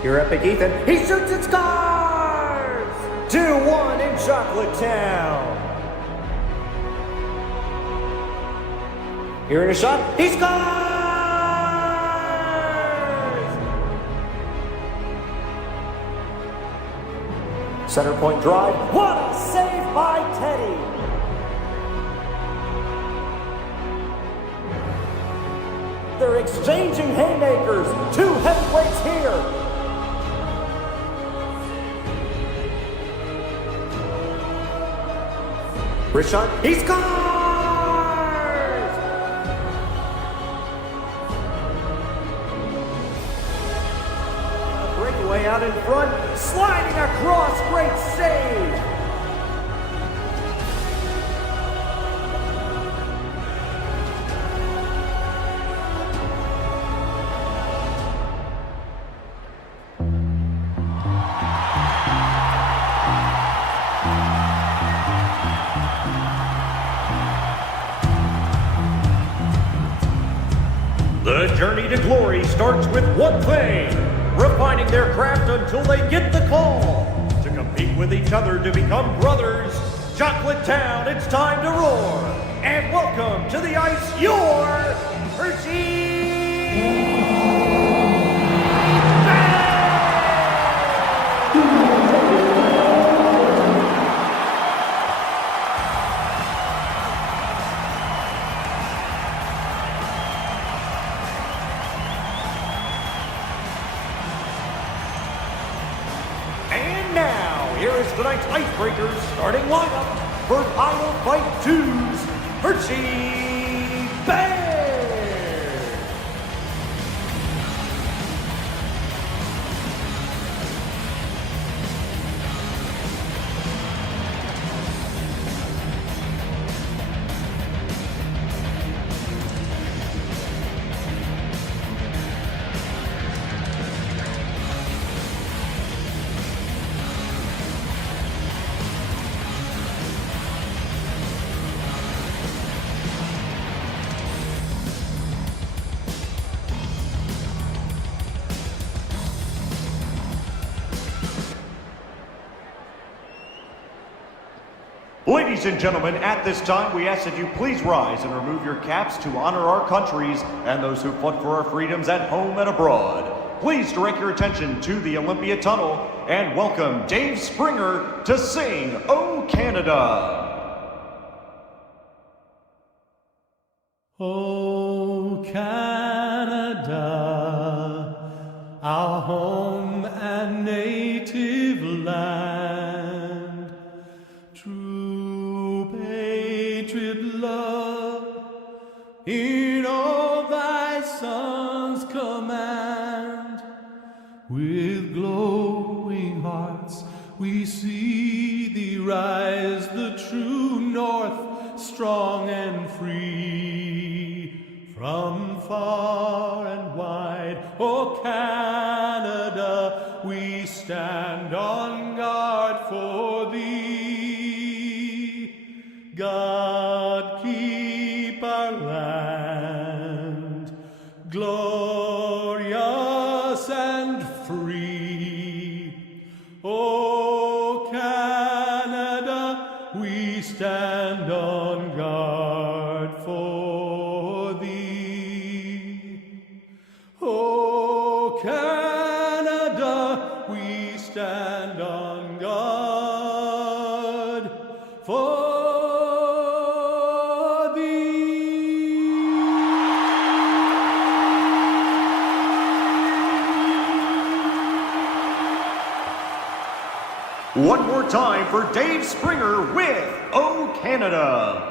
Here Epic Ethan, he shoots and scores! 2-1 in Chocolate Town. Here in a shot, he scores! Center point drive, what a save by Teddy! They're exchanging haymakers, two heavyweights here. Rishon, he scores! Breakaway out in front, sliding across, great save! The journey to glory starts with one thing, refining their craft until they get the call. To compete with each other to become brothers, Chocolate Town, it's time to roar. And welcome to the ice, your Hershey! And now, here is tonight's icebreaker starting lineup for Final Fight 2's Hershey Bears. Ladies and gentlemen, at this time, we ask that you please rise and remove your caps to honor our countries and those who fought for our freedoms at home and abroad. Please direct your attention to the Olympia Tunnel and welcome Dave Springer to sing "O Canada." O Canada, our home and native land, true patriot love in all thy sons command. With glowing hearts we see thee rise, the true north, strong and free. From far and wide, O Canada, we stand on guard for thee. God keep our land glorious and free. O Canada, we stand on guard for thee. O Canada, we stand on guard for One more time for Dave Springer with "O Canada."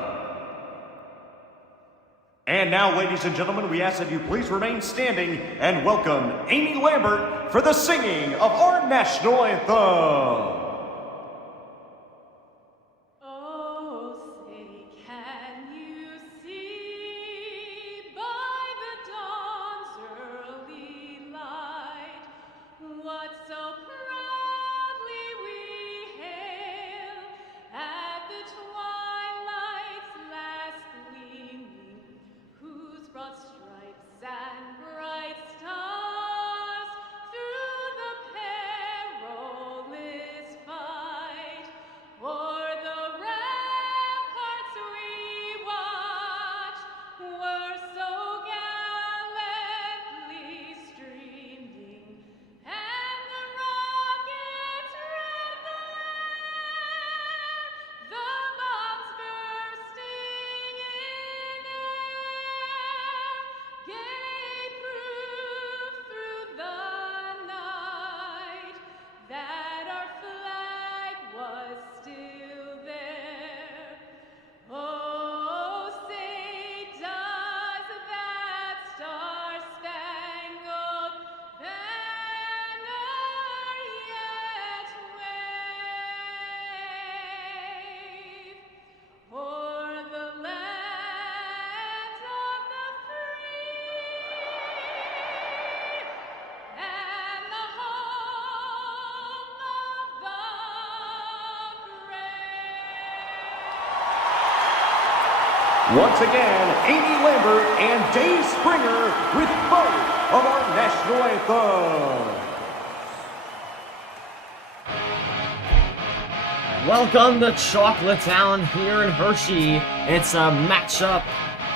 And now, ladies and gentlemen, we ask that you please remain standing and welcome Amy Lambert for the singing of our national anthem. Stripes and bright stars through the Once again, Amy Lambert and Dave Springer with both of our national anthem. Welcome to Chocolate Town here in Hershey. It's a matchup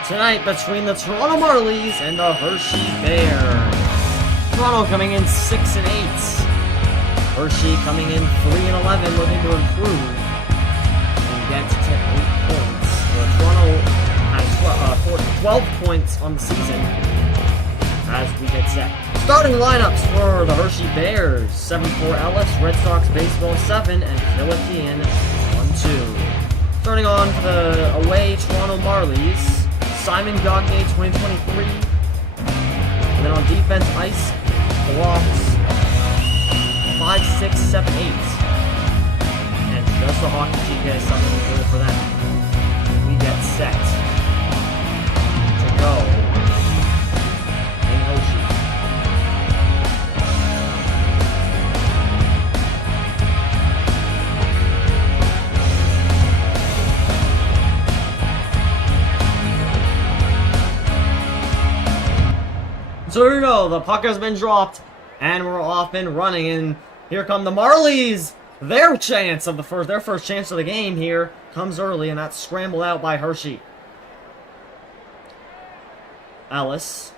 tonight between the Toronto Marlies and the Hershey Bears. Toronto coming in 6-8. Hershey coming in 3-11, looking to improve and get to 8 points. Toronto has 12 points on the season as we get set. Starting lineups for the Hershey Bears: 7-4 Ellis, Red Sox Baseball 7, and Killian 1-2. Starting on for the away Toronto Marlies: Simon Gagne 2023. And then on defense, ice blocks 5, 6, 7, 8. And just the hockey GK, something good for them. We get set to go in Hershey. So here we go, the puck has been dropped, and we're off and running, and here come the Marlies! Their first chance of the game here comes early, and that's scrambled out by Hershey. Ellis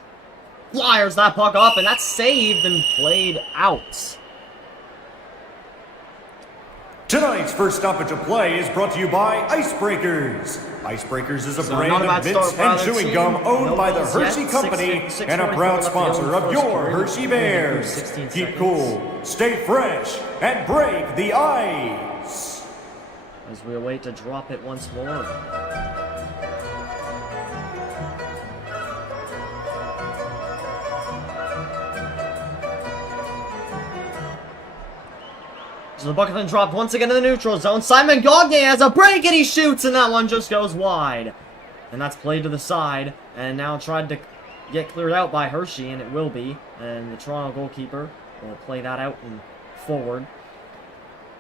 flyers that puck up, and that's saved and played out. Tonight's first stoppage of play is brought to you by Icebreakers. Icebreakers is a brand of mints and chewing gum owned by the Hershey Company and a proud sponsor of your Hershey Bears. Keep cool, stay fresh, and break the ice. As we await to drop it once more. So the bucket then dropped once again in the neutral zone. Simon Gagne has a break and he shoots, and that one just goes wide. And that's played to the side, and now tried to get cleared out by Hershey, and it will be. And the Toronto goalkeeper will play that out and forward.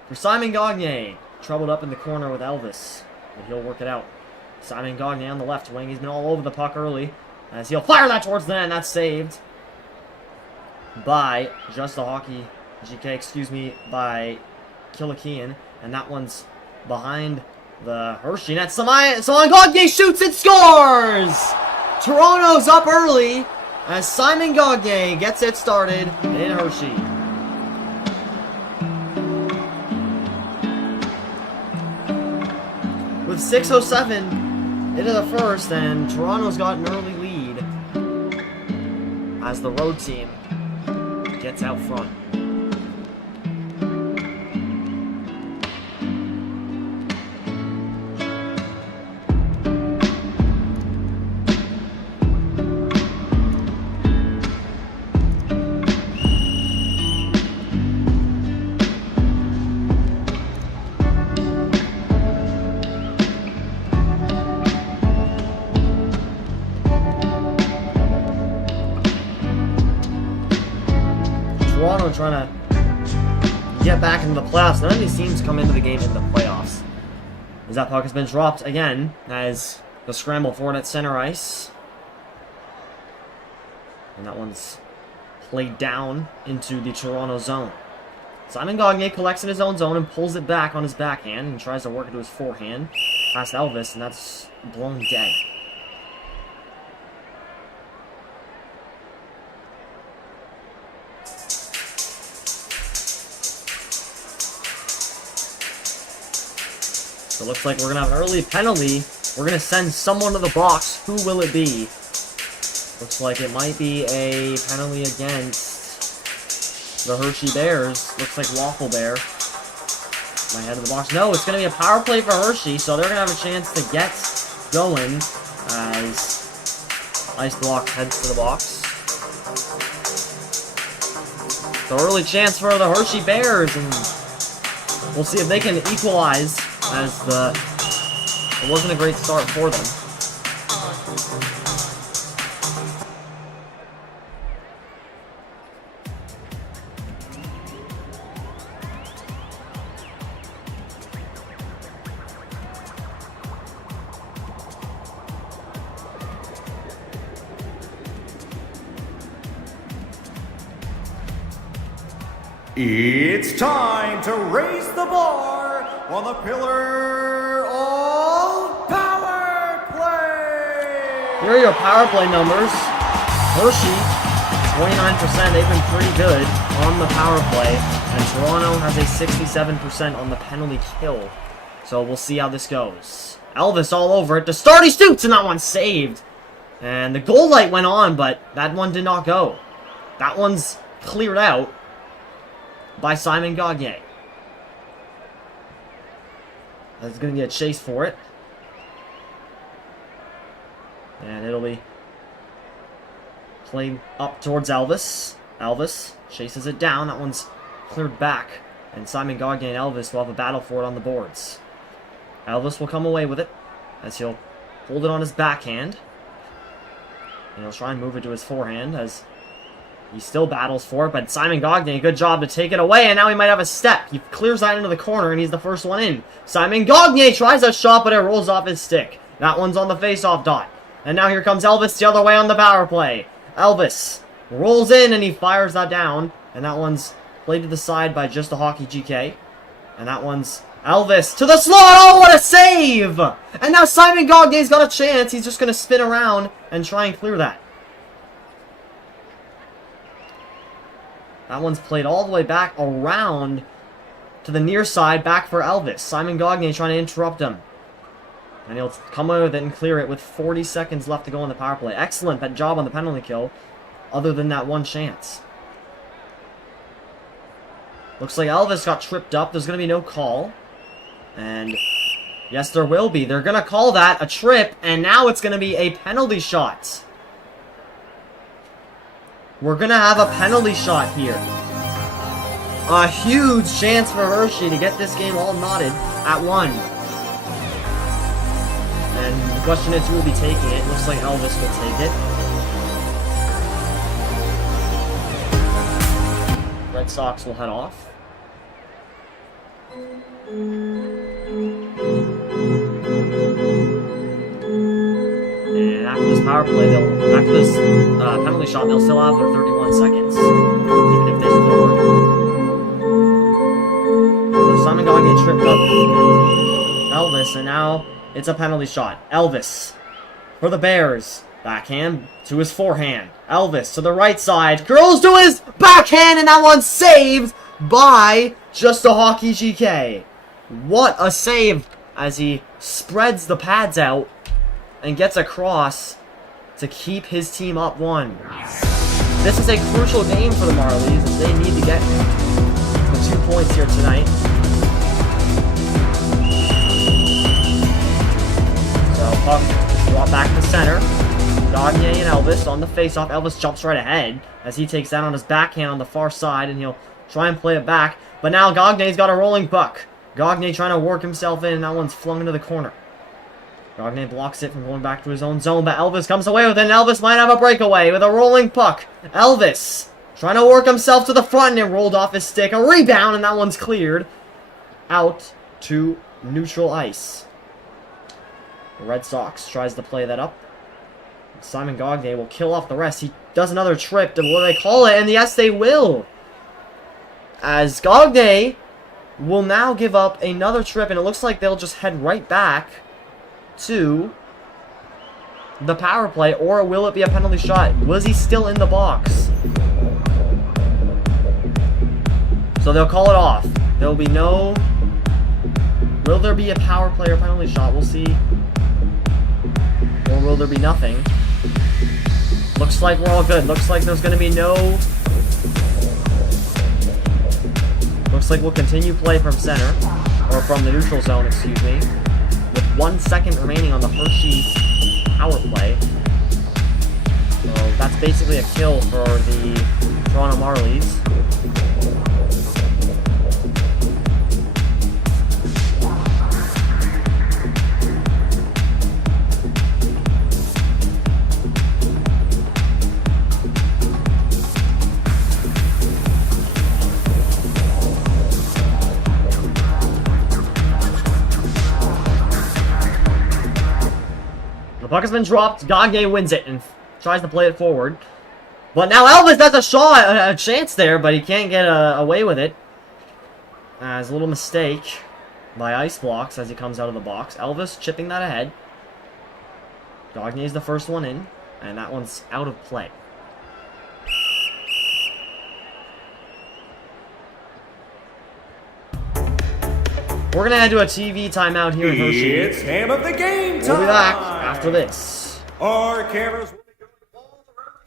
For Simon Gagne, troubled up in the corner with Elvis, but he'll work it out. Simon Gagne on the left wing. He's been all over the puck early, as he'll fire that towards the net, and that's saved by just the hockey GK, by Killian, and that one's behind the Hershey net. Simon Gagne shoots and scores! Toronto's up early as Simon Gagne gets it started in Hershey. With 6:07 into the first, and Toronto's got an early lead as the road team gets out front. Toronto trying to get back into the playoffs. None of these teams come into the game in the playoffs. As that puck has been dropped again, as the scramble for it at center ice. And that one's played down into the Toronto zone. Simon Gagne collects in his own zone and pulls it back on his backhand and tries to work it to his forehand past Elvis, and that's blown dead. So it looks like we're going to have an early penalty. We're going to send someone to the box. Who will it be? Looks like it might be a penalty against the Hershey Bears. Looks like Waffle Bear might head to the box. No, it's going to be a power play for Hershey, so they're going to have a chance to get going as Ice Block heads to the box. So early chance for the Hershey Bears, and we'll see if they can equalize, as it wasn't a great start for them. It's time to raise the bar on the pillar of power play. Here are your power play numbers. Hershey, 29%. They've been pretty good on the power play. And Toronto has a 67% on the penalty kill. So we'll see how this goes. Elvis all over it to start. He shoots, and that one's saved. And the goal light went on, but that one did not go. That one's cleared out by Simon Gagné. There's going to be a chase for it. And it'll be played up towards Elvis. Elvis chases it down. That one's cleared back. And Simon Gagné and Elvis will have a battle for it on the boards. Elvis will come away with it as he'll hold it on his backhand. And he'll try and move it to his forehand as he still battles for it, but Simon Gagné, good job to take it away, and now he might have a step. He clears that into the corner, and he's the first one in. Simon Gagné tries a shot, but it rolls off his stick. That one's on the face-off dot. And now here comes Elvis the other way on the power play. Elvis rolls in, and he fires that down, and that one's played to the side by Just a Hockey GK. And that one's Elvis to the slot. Oh, what a save! And now Simon Gagné's got a chance. He's just going to spin around and try and clear that. That one's played all the way back around to the near side, back for Elvis. Simon Gagné trying to interrupt him. And he'll come away with it and clear it with 40 seconds left to go on the power play. Excellent job on the penalty kill, other than that one chance. Looks like Elvis got tripped up. There's going to be no call. And yes, there will be. They're going to call that a trip, and now it's going to be a penalty shot. We're going to have a penalty shot here. A huge chance for Hershey to get this game all knotted at 1. And the question is who will be taking it. Looks like Elvis will take it. Red Sox will head off. And after this power play, after this penalty shot, they'll still have their 31 seconds, even if they score. So Simon Gagné tripped up Elvis, and now it's a penalty shot. Elvis for the Bears. Backhand to his forehand. Elvis to the right side. Curls to his backhand, and that one's saved by Just a Hockey GK. What a save as he spreads the pads out and gets across to keep his team up 1. This is a crucial game for the Marlies as they need to get the 2 points here tonight. So puck brought back to center. Gagné and Elvis on the face-off. Elvis jumps right ahead as he takes that on his backhand on the far side, and he'll try and play it back. But now Gagné's got a rolling puck. Gagné trying to work himself in, and that one's flung into the corner. Gagné blocks it from going back to his own zone, but Elvis comes away with it, and Elvis might have a breakaway with a rolling puck. Elvis trying to work himself to the front, and it rolled off his stick. A rebound, and that one's cleared out to neutral ice. The Red Sox tries to play that up. Simon Gagné will kill off the rest. He does another trip. Will they call it? And yes, they will. As Gagné will now give up another trip, and it looks like they'll just head right back to the power play, or will it be a penalty shot? Was he still in the box? So they'll call it off. There'll be no... Will there be a power play or penalty shot? We'll see. Or will there be nothing? Looks like we're all good. Looks like there's going to be no... Looks like we'll continue play from center, or from the neutral zone, excuse me, with 1 second remaining on the Hershey power play. So that's basically a kill for the Toronto Marlies. The puck has been dropped. Gagné wins it and tries to play it forward. But now Elvis has a shot, a chance there, but he can't get away with it. As a little mistake by Ice Blocks as he comes out of the box. Elvis chipping that ahead. Gagnier's the first one in, and that one's out of play. We're gonna head to a TV timeout here in Hershey. It's game of the game time. We'll be back after this. Our cameras will be going all around.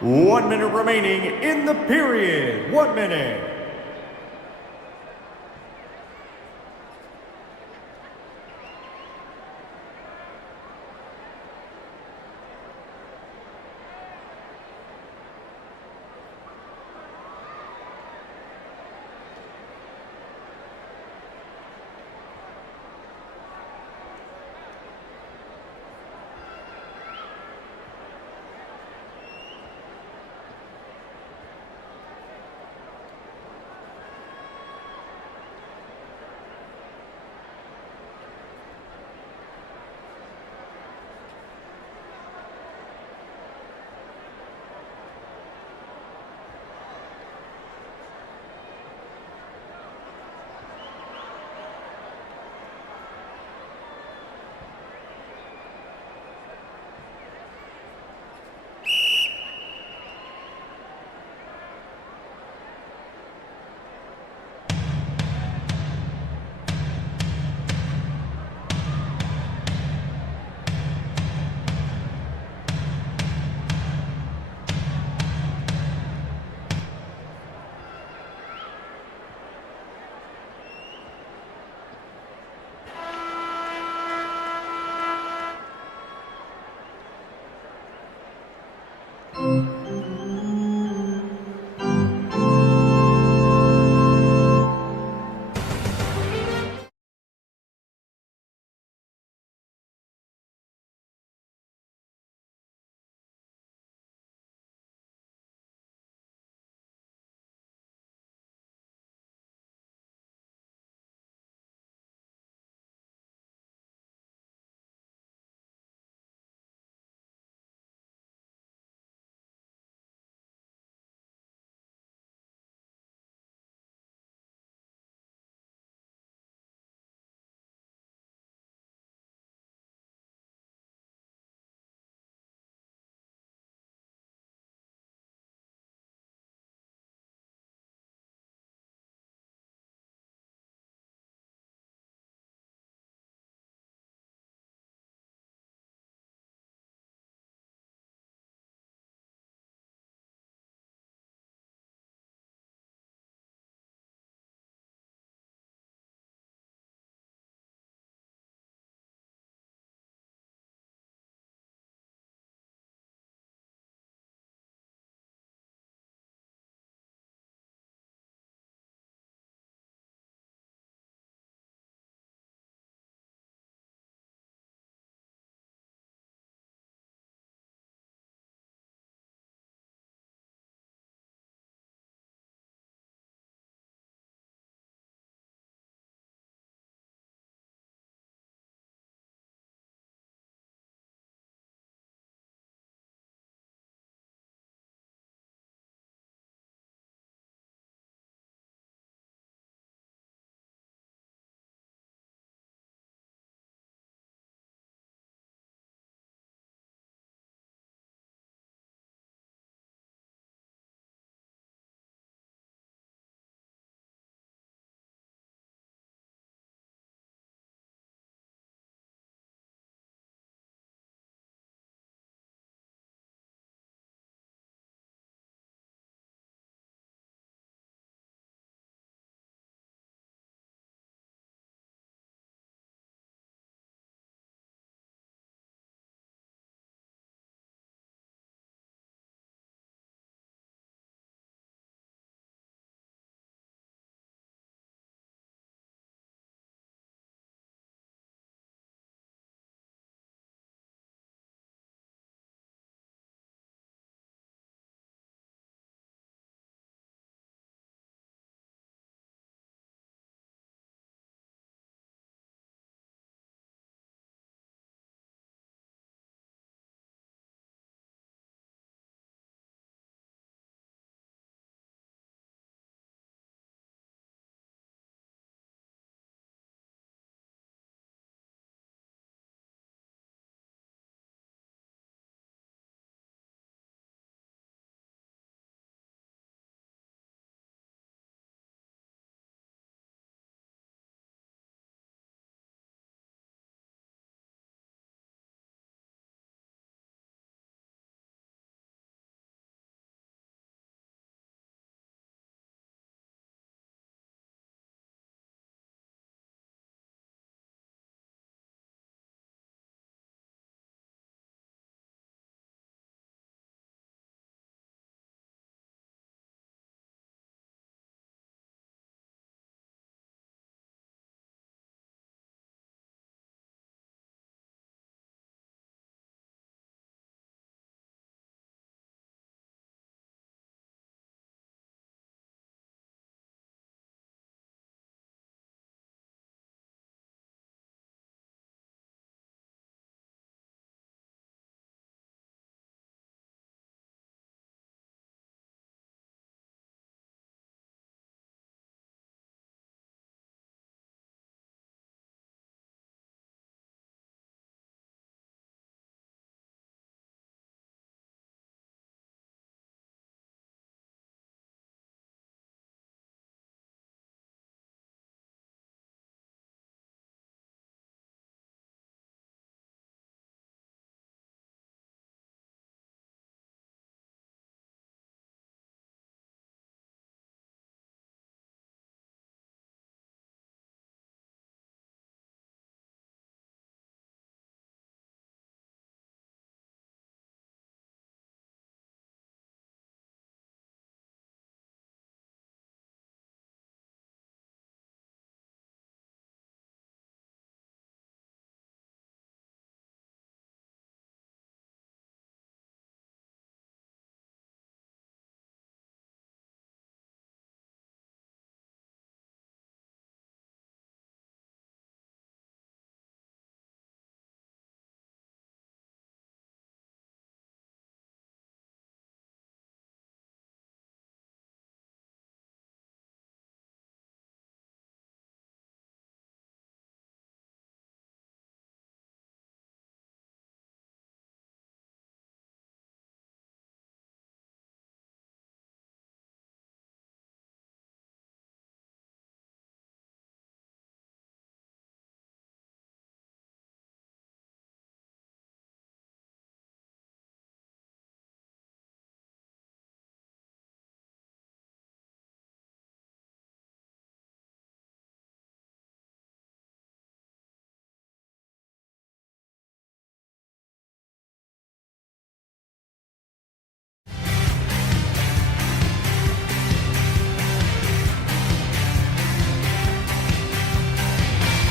1 minute remaining in the period. 1 minute.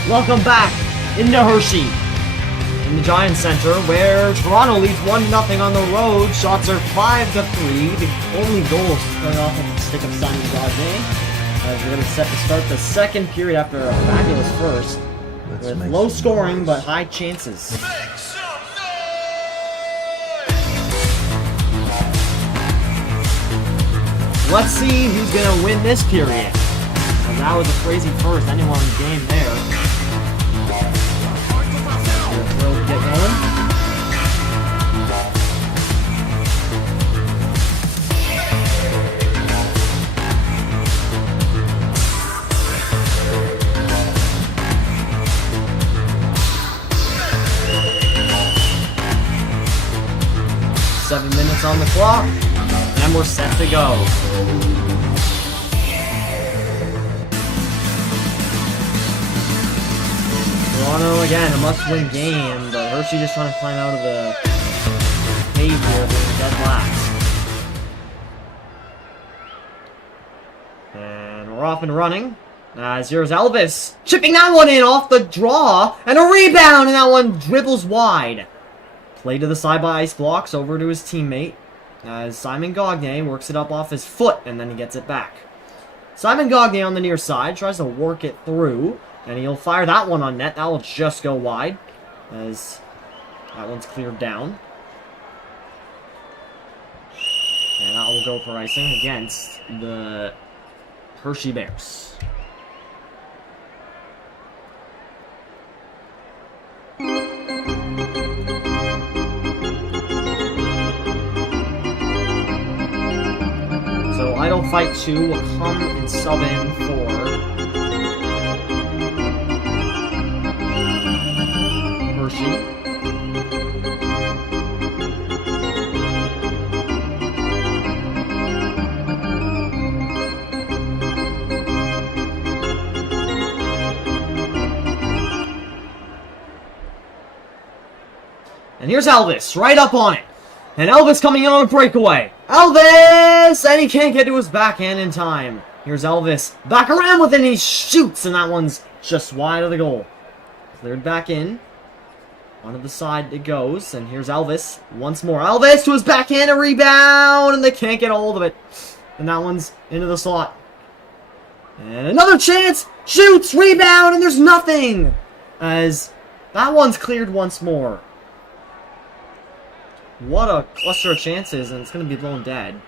Welcome back into Hershey, in the Giant Center, where Toronto leads 1-0 on the road. Shots are 5-3. The only goals coming off of the stick of Simon Gagne. As we're going to set to start the second period after a fabulous first, with low scoring but high chances. Let's see who's going to win this period. And that was a crazy first. Anyone in the game there. We'll get going. Seven minutes on the clock, and we're set to go. Toronto, again, a must-win game, but Hershey just trying to climb out of the cave here, being dead last. And we're off and running. As here's Elvis, chipping that one in off the draw, and a rebound, and that one dribbles wide. Play to the side by ice blocks, over to his teammate, as Simon Gagne works it up off his foot, and then he gets it back. Simon Gagne on the near side, tries to work it through, and he'll fire that one on net. That will just go wide, as that one's cleared down. And that will go for icing against the Hershey Bears. So Idle Fight 2 will come and sub in for Hershey. And here's Elvis, right up on it. And Elvis coming in on a breakaway. Elvis! And he can't get to his backhand in time. Here's Elvis, back around with it, and he shoots, and that one's just wide of the goal. Cleared back in. Onto the side it goes, and here's Elvis once more. Elvis to his backhand, a rebound, and they can't get a hold of it. And that one's into the slot. And another chance, shoots, rebound, and there's nothing. As that one's cleared once more. What a cluster of chances, and it's going to be blown dead.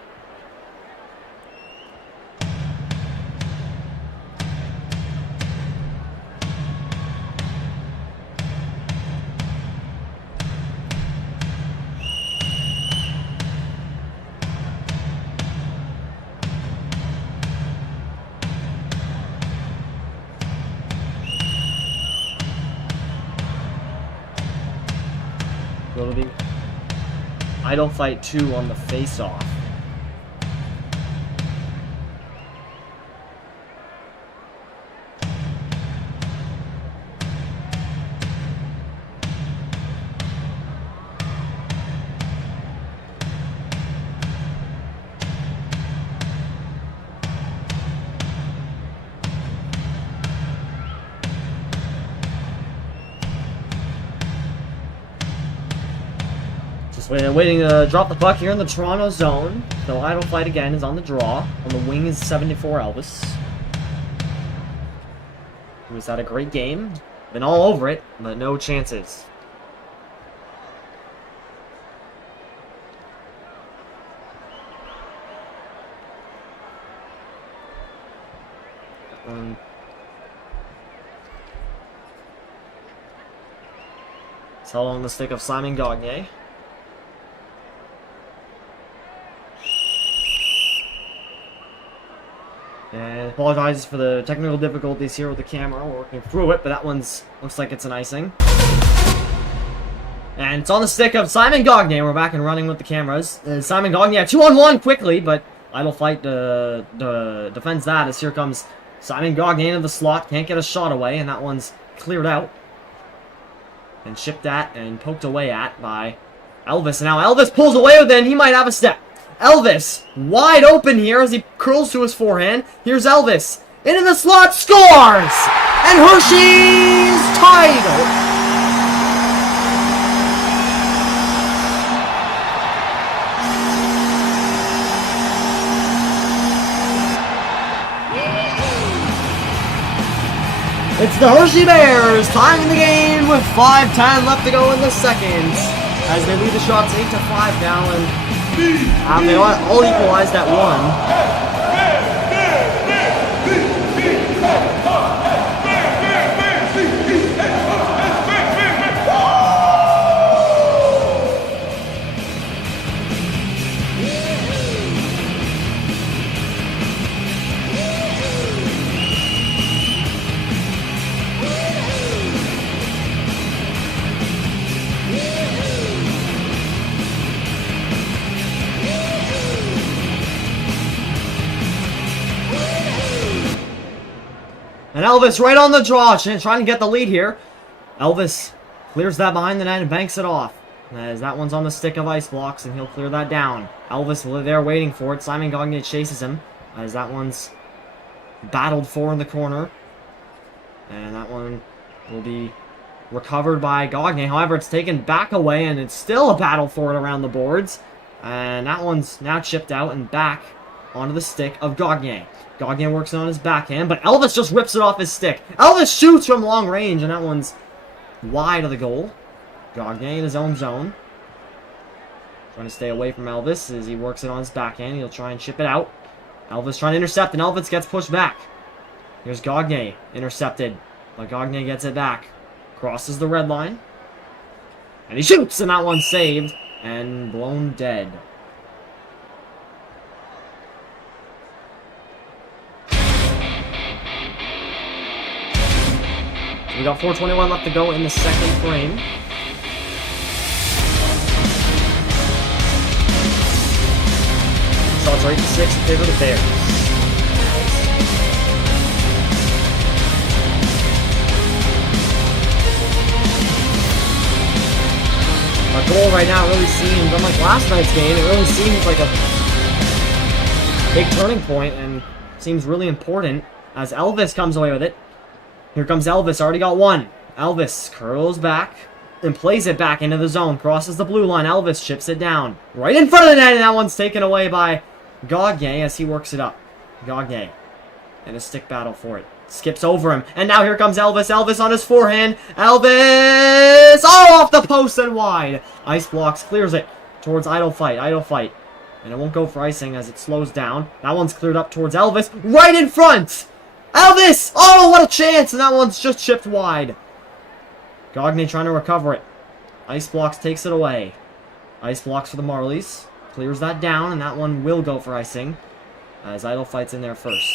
It'll be Idle Fight 2 on the face-off. Waiting to drop the puck here in the Toronto zone. So Idle Fight again is on the draw. On the wing is 74 Elvis. Who's had a great game. Been all over it, but no chances. It's all on the stick of Simon Gagne. And apologizes for the technical difficulties here with the camera. We're working through it, but that one's looks like it's an icing. And it's on the stick of Simon Gagne. We're back and running with the cameras. Simon Gagne, 2-on-1 quickly, but Idle Fight defends that as here comes Simon Gagne into the slot. Can't get a shot away, and that one's cleared out. And shipped at and poked away at by Elvis. And now Elvis pulls away with it, and he might have a step. Elvis, wide open here as he curls to his forehand. Here's Elvis, into the slot, scores! And Hershey's tied. It's the Hershey Bears tying the game with 5:10 left to go in the second, as they lead the shots 8-5 now, and they all equalized at 1. And Elvis right on the draw, trying to get the lead here. Elvis clears that behind the net and banks it off. As that one's on the stick of ice blocks, and he'll clear that down. Elvis there waiting for it. Simon Gagné chases him, as that one's battled for in the corner. And that one will be recovered by Gagné. However, it's taken back away, and it's still a battle for it around the boards. And that one's now chipped out and back onto the stick of Gagné. Gagné works on his backhand, but Elvis just rips it off his stick. Elvis shoots from long range, and that one's wide of the goal. Gagné in his own zone. Trying to stay away from Elvis as he works it on his backhand. He'll try and chip it out. Elvis trying to intercept, and Elvis gets pushed back. Here's Gagné, intercepted, but Gagné gets it back. Crosses the red line. And he shoots, and that one's saved and blown dead. We got 4:21 left to go in the second frame. Shots are 8-6 in favor of the Bears. Our goal right now really seems, unlike last night's game, it really seems like a big turning point and seems really important as Elvis comes away with it. Here comes Elvis, already got one. Elvis curls back and plays it back into the zone. Crosses the blue line. Elvis chips it down. Right in front of the net, and that one's taken away by Gagné as he works it up. Gagné in a stick battle for it. Skips over him. And now here comes Elvis. Elvis on his forehand. Elvis! Oh, off the post and wide. Ice blocks, clears it towards Idle Fight. Idle Fight. And it won't go for icing as it slows down. That one's cleared up towards Elvis. Right in front! Elvis! Oh, what a chance! And that one's just chipped wide. Gagné trying to recover it. Ice blocks takes it away. Ice blocks for the Marlies. Clears that down, and that one will go for icing as Idle Fight's in there first.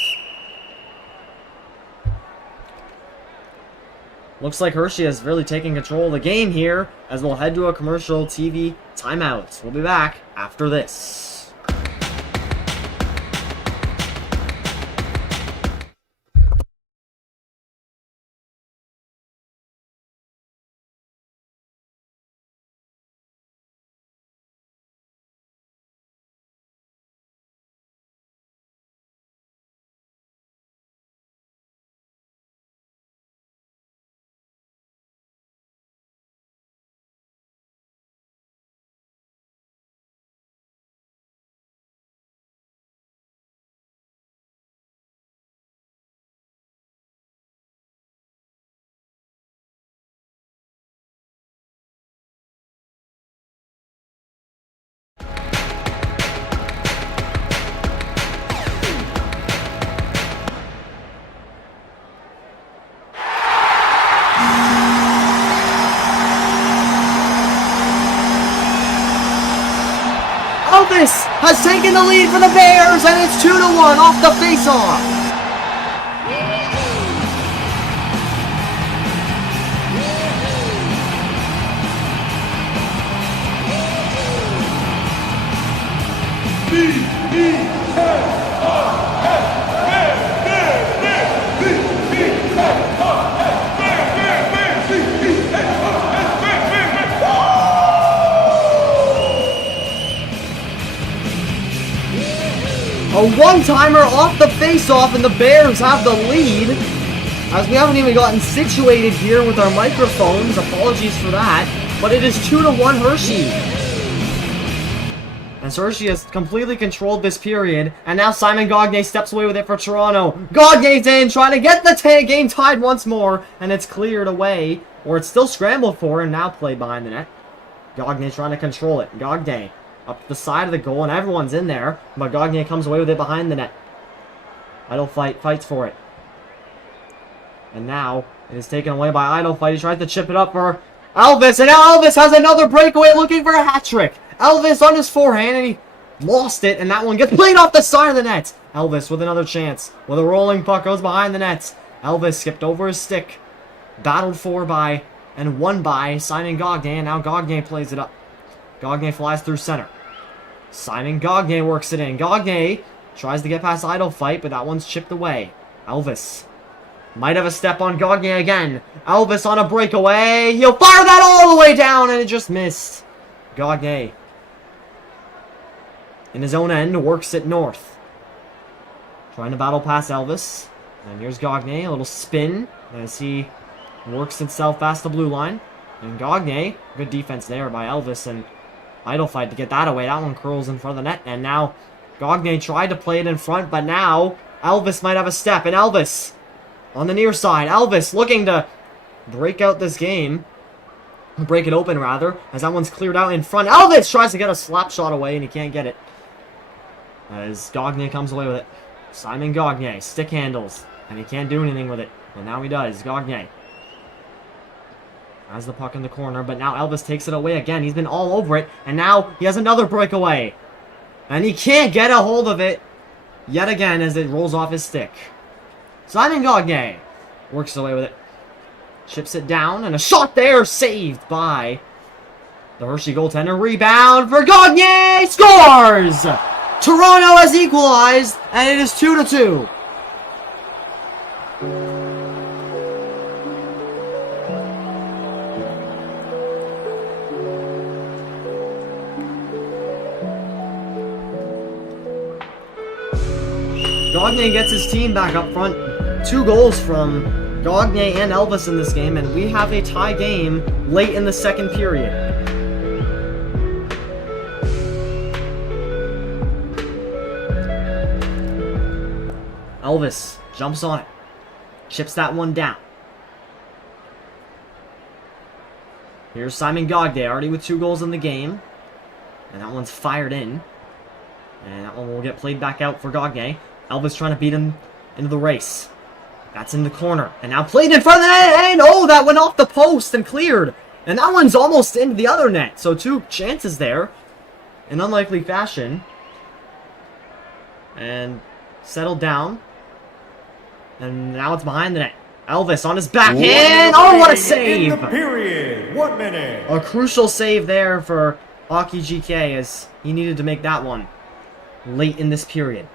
Looks like Hershey has really taken control of the game here as we'll head to a commercial TV timeout. We'll be back after this. Elvis has taken the lead for the Bears, and it's 2-1 off the faceoff. A one-timer off the face-off, and the Bears have the lead. as we haven't even gotten situated here with our microphones. Apologies for that. But it is 2-1 Hershey. As Hershey has completely controlled this period, and now Simon Gagne steps away with it for Toronto. Gagne's in, trying to get the game tied once more, and it's cleared away, or it's still scrambled for, and now played behind the net. Gagne trying to control it. Gagne up to the side of the goal, and everyone's in there, but Gagne comes away with it behind the net. Idle Fight fights for it. And now, it is taken away by Idle Fight. He tries to chip it up for Elvis, and now Elvis has another breakaway looking for a hat trick. Elvis on his forehand, and he lost it, and that one gets played off the side of the net. Elvis with another chance, with a rolling puck, goes behind the net. Elvis skipped over his stick, battled for by, and won by Simon Gagne, and now Gagne plays it up. Gagne flies through center. Simon Gagne works it in. Gagne tries to get past Idle Fight, but that one's chipped away. Elvis might have a step on Gagne again. Elvis on a breakaway. He'll fire that all the way down, and it just missed. Gagne in his own end works it north. Trying to battle past Elvis. And here's Gagne, a little spin as he works himself past the blue line. And Gagne, good defense there by Elvis and Idle Fight to get that away. That one curls in front of the net. And now Gagne tried to play it in front, but now Elvis might have a step. And Elvis on the near side. Elvis looking to break out this game. Break it open, rather, as that one's cleared out in front. Elvis tries to get a slap shot away, and he can't get it. As Gagne comes away with it. Simon Gagne, stick handles, and he can't do anything with it. And now he does. Gagne has the puck in the corner, but now Elvis takes it away again. He's been all over it, and now he has another breakaway. And he can't get a hold of it yet again as it rolls off his stick. Simon Gagne works away with it. Chips it down, and a shot there saved by the Hershey goaltender. Rebound for Gagne! Scores! Toronto has equalized, and it is 2-2. Gagne gets his team back up front. 2 goals from Gagne and Elvis in this game, and we have a tie game late in the second period. Elvis jumps on it. Chips that one down. Here's Simon Gagne, already with 2 goals in the game. And that one's fired in. And that one will get played back out for Gagne. Elvis trying to beat him into the race. That's in the corner. And now played in front of the net. And oh, that went off the post and cleared. And that one's almost into the other net. So 2 chances there. In unlikely fashion. And settled down. And now it's behind the net. Elvis on his backhand. Oh, what a save! In the period. 1 minute. A crucial save there for Hockey GK as he needed to make that one late in this period.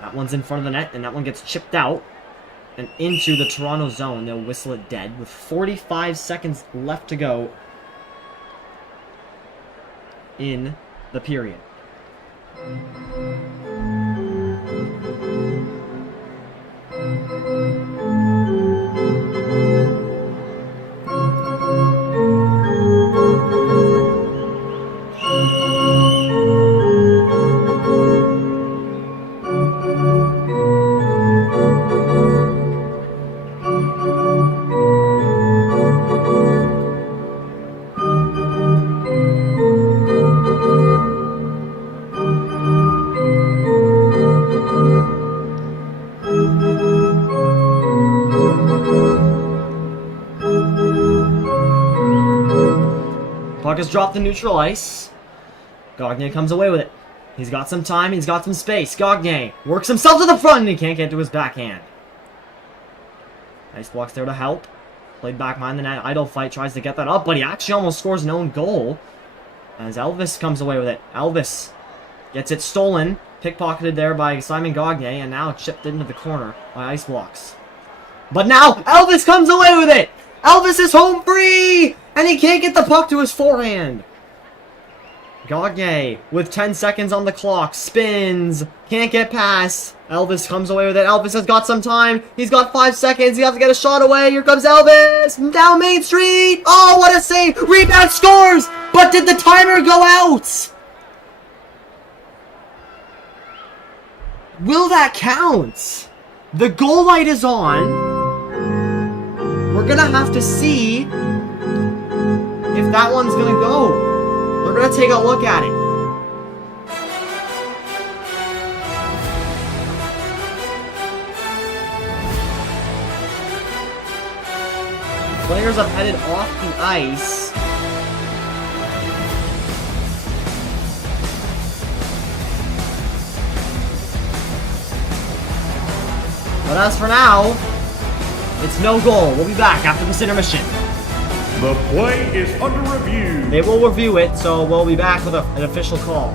That one's in front of the net, and that one gets chipped out and into the Toronto zone. They'll whistle it dead with 45 seconds left to go in the period. Puck is dropped to neutral ice. Gagne comes away with it. He's got some time, he's got some space. Gagne works himself to the front, and he can't get to his backhand. Ice blocks there to help. Played back behind the net. Idle Fight tries to get that up, but he actually almost scores an own goal. As Elvis comes away with it. Elvis gets it stolen. Pickpocketed there by Simon Gagne, and now chipped into the corner by ice blocks. But now Elvis comes away with it! Elvis is home free! And he can't get the puck to his forehand. Gagne, with 10 seconds on the clock, spins, can't get past. Elvis comes away with it. Elvis has got some time. He's got 5 seconds. He has to get a shot away. Here comes Elvis down Main Street. Oh, what a save. Rebound, scores. But did the timer go out? Will that count? The goal light is on. We're gonna have to see if that one's gonna go. We're gonna take a look at it. Players have headed off the ice. But as for now, it's no goal. We'll be back after this intermission. The play is under review. They will review it, so we'll be back with an official call.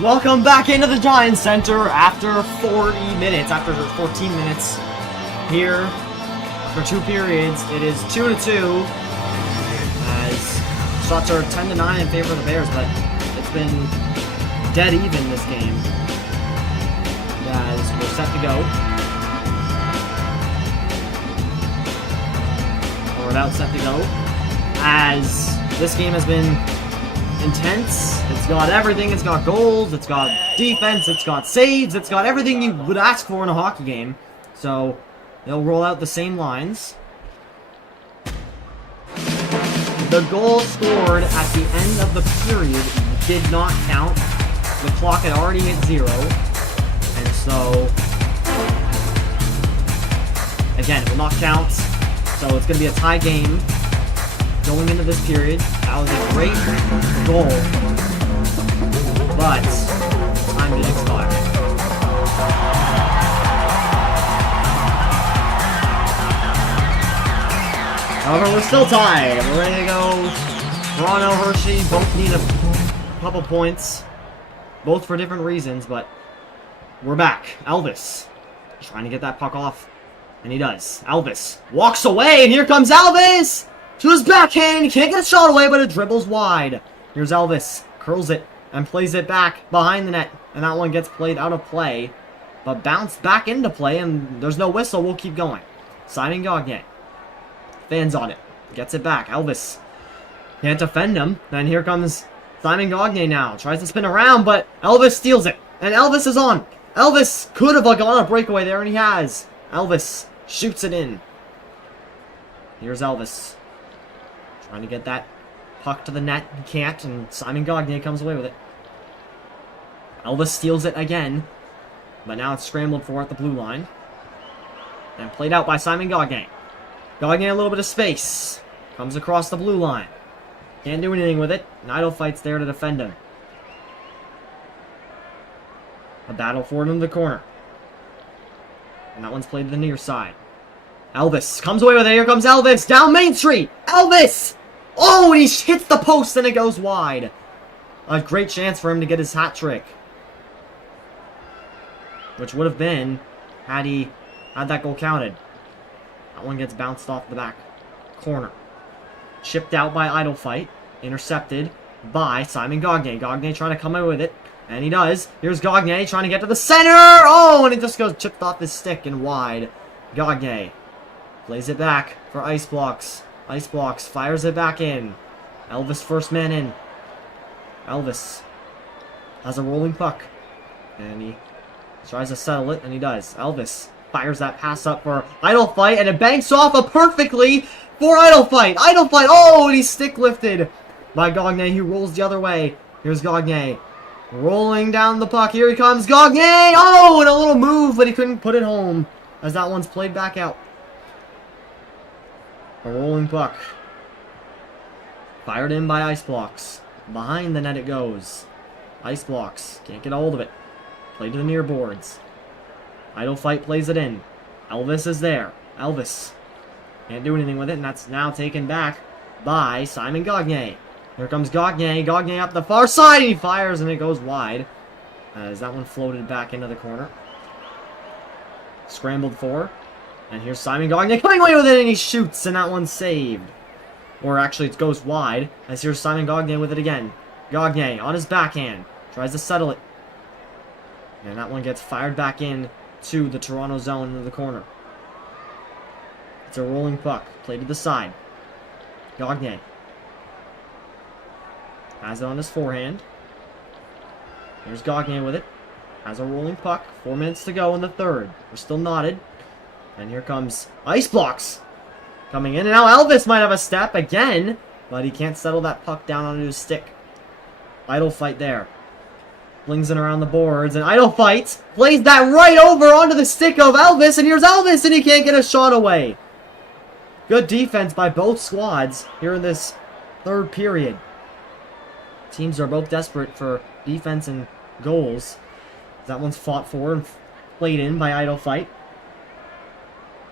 Welcome back into the Giant Center after 40 minutes, after 14 minutes here for 2 periods. It is 2-2 as shots are 10-9 in favor of the Bears, but it's been dead even this game as we're set to go. We're about set to go as this game has been intense. It's got everything. It's got goals, it's got defense, it's got saves, it's got everything you would ask for in a hockey game. So they'll roll out the same lines. The goal scored at the end of the period did not count. The clock had already hit 0. And so again, it will not count. So it's going to be a tie game going into this period. That was a great goal, but time did expire. However, we're still tied. We're ready to go. Toronto, Hershey both need a couple points, both for different reasons, but we're back. Elvis trying to get that puck off, and he does. Elvis walks away, and here comes Elvis! To his backhand, he can't get a shot away, but it dribbles wide. Here's Elvis, curls it, and plays it back behind the net. And that one gets played out of play, but bounced back into play, and there's no whistle. We'll keep going. Simon Gagné. Fans on it. Gets it back. Elvis can't defend him. Then here comes Simon Gagné now. Tries to spin around, but Elvis steals it. And Elvis is on. Elvis could have gone a breakaway there, and he has. Elvis shoots it in. Here's Elvis. Trying to get that puck to the net. He can't, and Simon Gagné comes away with it. Elvis steals it again, but now it's scrambled for at the blue line. And played out by Simon Gagné. Gagné a little bit of space. Comes across the blue line. Can't do anything with it. And Idle Fight's there to defend him. A battle for it in the corner. And that one's played to the near side. Elvis comes away with it. Here comes Elvis down Main Street. Elvis! Oh, and he hits the post and it goes wide. A great chance for him to get his hat trick. Which would have been had he had that goal counted. That one gets bounced off the back corner. Chipped out by Idle Fight. Intercepted by Simon Gagné. Gagné trying to come away with it. And he does. Here's Gagné trying to get to the center. Oh, and it just goes chipped off his stick and wide. Gagné plays it back for Ice Blocks. Ice Blocks fires it back in. Elvis first man in. Elvis has a rolling puck. And he tries to settle it, and he does. Elvis fires that pass up for Idle Fight, and it banks off perfectly for Idle Fight. Idle Fight, oh, and he's stick lifted by Gagné. He rolls the other way. Here's Gagné rolling down the puck. Here he comes, Gagné! Oh, and a little move, but he couldn't put it home as that one's played back out. A rolling puck. Fired in by Ice Blocks. Behind the net it goes. Ice Blocks can't get a hold of it. Played to the near boards. Idle Fight plays it in. Elvis is there. Elvis can't do anything with it, and that's now taken back by Simon Gagné. Here comes Gagné. Gagné up the far side, and he fires, and it goes wide. As that one floated back into the corner. Scrambled for. And here's Simon Gagné coming away with it, and he shoots, and that one's saved. Or actually, it goes wide, as here's Simon Gagné with it again. Gagné on his backhand. Tries to settle it. And that one gets fired back in to the Toronto zone into the corner. It's a rolling puck. Played to the side. Gagné has it on his forehand. Here's Gagné with it. Has a rolling puck. 4 minutes to go in the third. We're still knotted. And here comes Ice Blocks coming in. And now Elvis might have a step again, but he can't settle that puck down onto his stick. Idle Fight there. Flings it around the boards, and Idle Fight plays that right over onto the stick of Elvis, and here's Elvis, and he can't get a shot away. Good defense by both squads here in this third period. Teams are both desperate for defense and goals. That one's fought for and played in by Idle Fight.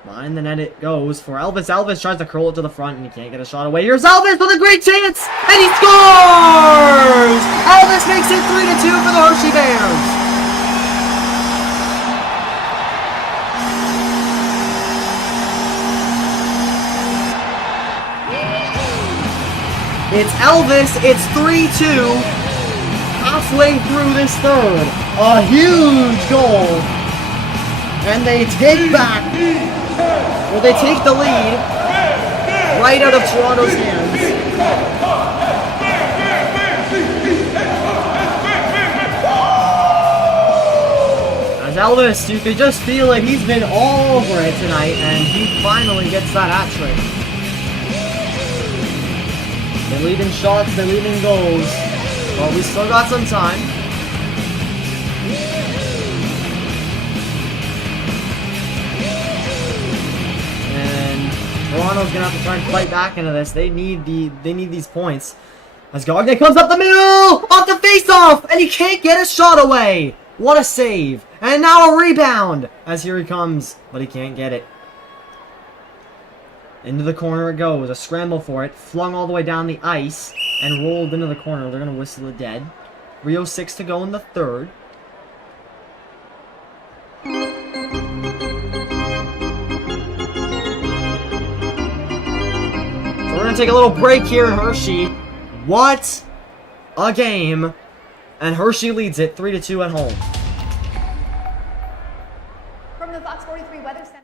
Behind the net it goes for Elvis. Elvis tries to curl it to the front and he can't get a shot away. Here's Elvis with a great chance! And he scores! Elvis makes it 3-2 for the Hershey Bears. It's Elvis. It's 3-2. Halfway through this third. A huge goal. And they take back, or they take the lead right out of Toronto's hands. As Elvis, you could just feel it. He's been all over it tonight, and he finally gets that hat trick. They lead in shots, they lead in goals, but we still got some time. Toronto's gonna have to try and fight back into this. They need these points. As Gagné comes up the middle, off the face-off, and he can't get a shot away. What a save! And now a rebound. As here he comes, but he can't get it. Into the corner it goes. A scramble for it, flung all the way down the ice, and rolled into the corner. They're gonna whistle it dead. 3:06 to go in the third. We're going to take a little break here in Hershey. What a game. And Hershey leads it 3-2 at home. From the Fox 43 Weather Center.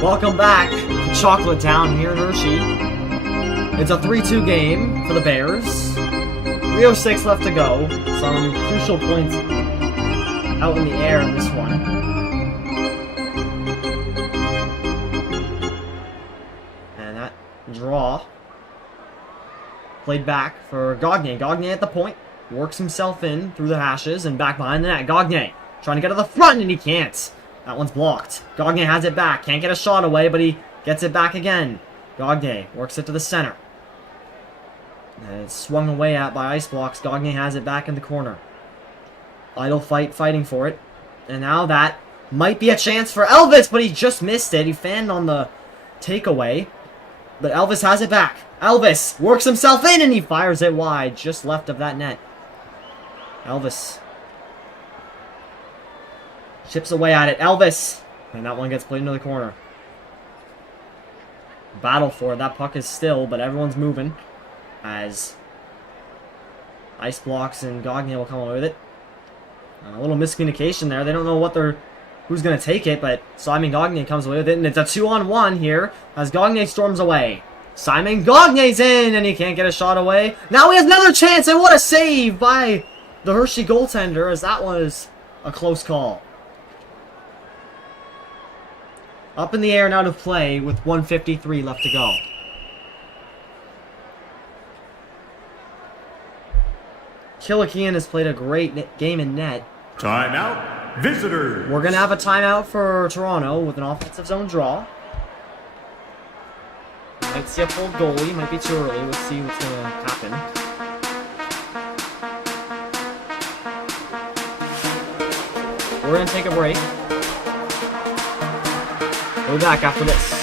Welcome back to Chocolate Town here in Hershey. It's a 3-2 game for the Bears. 3:06 left to go. Some crucial points out in the air in this one. And that draw played back for Gagné. Gagné at the point. Works himself in through the hashes and back behind the net. Gagné trying to get to the front and he can't. That one's blocked. Gagné has it back. Can't get a shot away, but he gets it back again. Gagné works it to the center. And it's swung away at by ice blocks. Gagné has it back in the corner. Idle fighting for it. And now that might be a chance for Elvis, but he just missed it. He fanned on the takeaway. But Elvis has it back. Elvis works himself in and he fires it wide, just left of that net. Elvis chips away at it. Elvis! And that one gets played into the corner. Battle for it. That puck is still, but everyone's moving. As ice blocks and Gagné will come away with it. A little miscommunication there. They don't know who's going to take it, but Simon Gagné comes away with it. And it's a 2-on-1 here as Gagné storms away. Simon Gagné's in, and he can't get a shot away. Now he has another chance, and what a save by the Hershey goaltender, as that was a close call. Up in the air and out of play with 1:53 left to go. Killikian has played a great game in net. Timeout, visitors. We're going to have a timeout for Toronto with an offensive zone draw. Might see a full goalie. Might be too early. Let's see what's going to happen. We're going to take a break. We'll be back after this.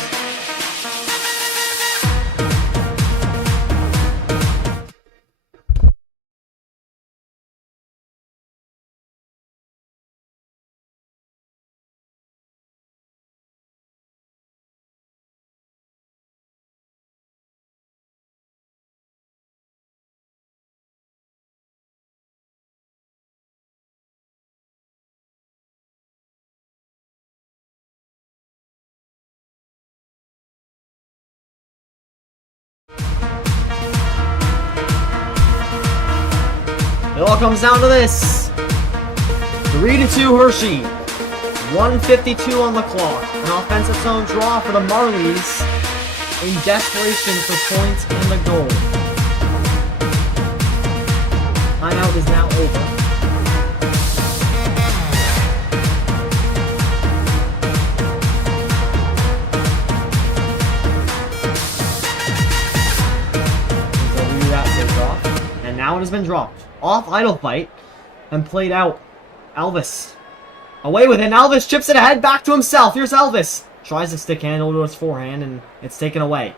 all comes down to this. 3-2 Hershey. 1:52 on the clock. An offensive zone draw for the Marlies in desperation for points in the goal. Timeout is now over. And now it has been dropped. Off idle fight and played out. Elvis. Away with it. And Elvis chips it ahead back to himself. Here's Elvis. Tries to stick handle to his forehand and it's taken away.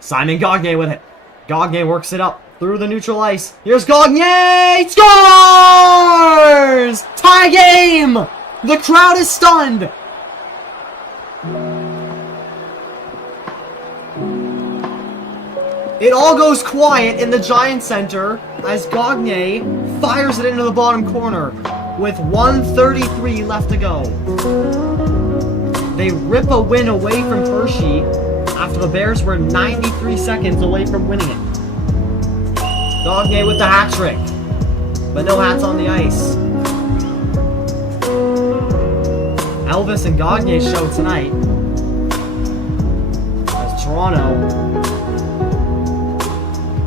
Simon Gagne with it. Gagne works it up through the neutral ice. Here's Gagne. Scores! Tie game! The crowd is stunned. It all goes quiet in the Giant Center as Gagne fires it into the bottom corner with 1:33 left to go. They rip a win away from Hershey after the Bears were 93 seconds away from winning it. Gagne with the hat trick, but no hats on the ice. Elvis and Gagne show tonight as Toronto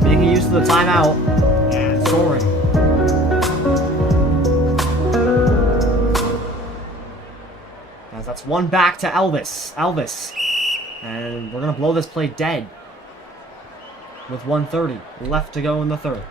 making use of the timeout and scoring. As that's one back to Elvis. Elvis. And we're going to blow this play dead with 1:30 left to go in the third.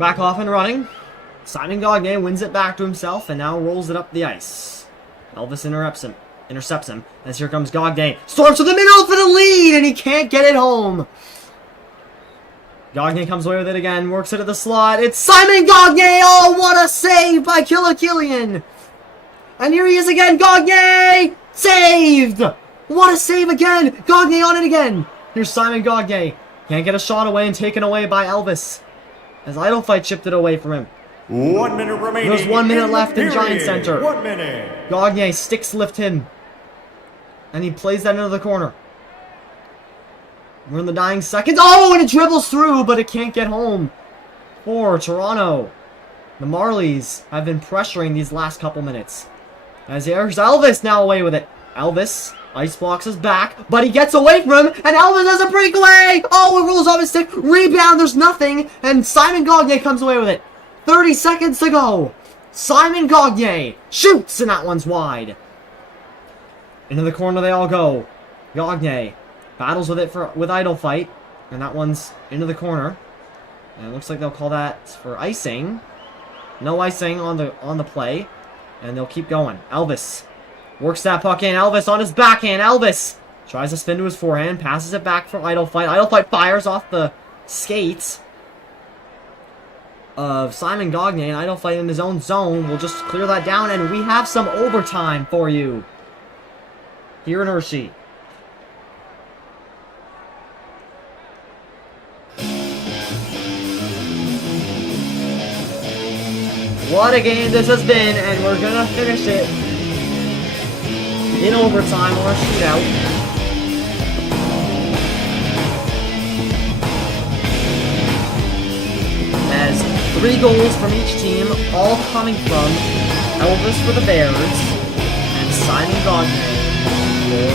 Back off and running. Simon Gagne wins it back to himself and now rolls it up the ice. Elvis intercepts him as here comes Gagne. Storms to the middle for the lead and he can't get it home. Gagne comes away with it again, works it at the slot. It's Simon Gagne! Oh, what a save by Killer Killian! And here he is again, Gagne! Saved! What a save again! Gagne on it again! Here's Simon Gagne. Can't get a shot away and taken away by Elvis. As Idle Fight chipped it away from him. 1 minute remaining. There's 1 minute left in Giant Center. 1 minute. Gagne sticks lift him. And he plays that into the corner. We're in the dying seconds. Oh, and it dribbles through, but it can't get home. For Toronto. The Marlies have been pressuring these last couple minutes. As here's Elvis now away with it. Elvis ice blocks his back, but he gets away from him, and Elvis has a breakaway! Oh, it rolls off his stick. Rebound, there's nothing, and Simon Gagne comes away with it. 30 seconds to go. Simon Gagne shoots, and that one's wide. Into the corner they all go. Gagne battles with it with Idle Fight, and that one's into the corner. And it looks like they'll call that for icing. No icing on the play, and they'll keep going. Elvis works that puck in. Elvis on his backhand. Elvis tries to spin to his forehand. Passes it back for Idle Fight. Idle Fight fires off the skates of Simon Gagne. And Idle Fight in his own zone will just clear that down. And we have some overtime for you here in Hershey. What a game this has been. And we're going to finish it in overtime or a shootout. As 3 goals from each team, all coming from Elvis for the Bears and Simon Gagne for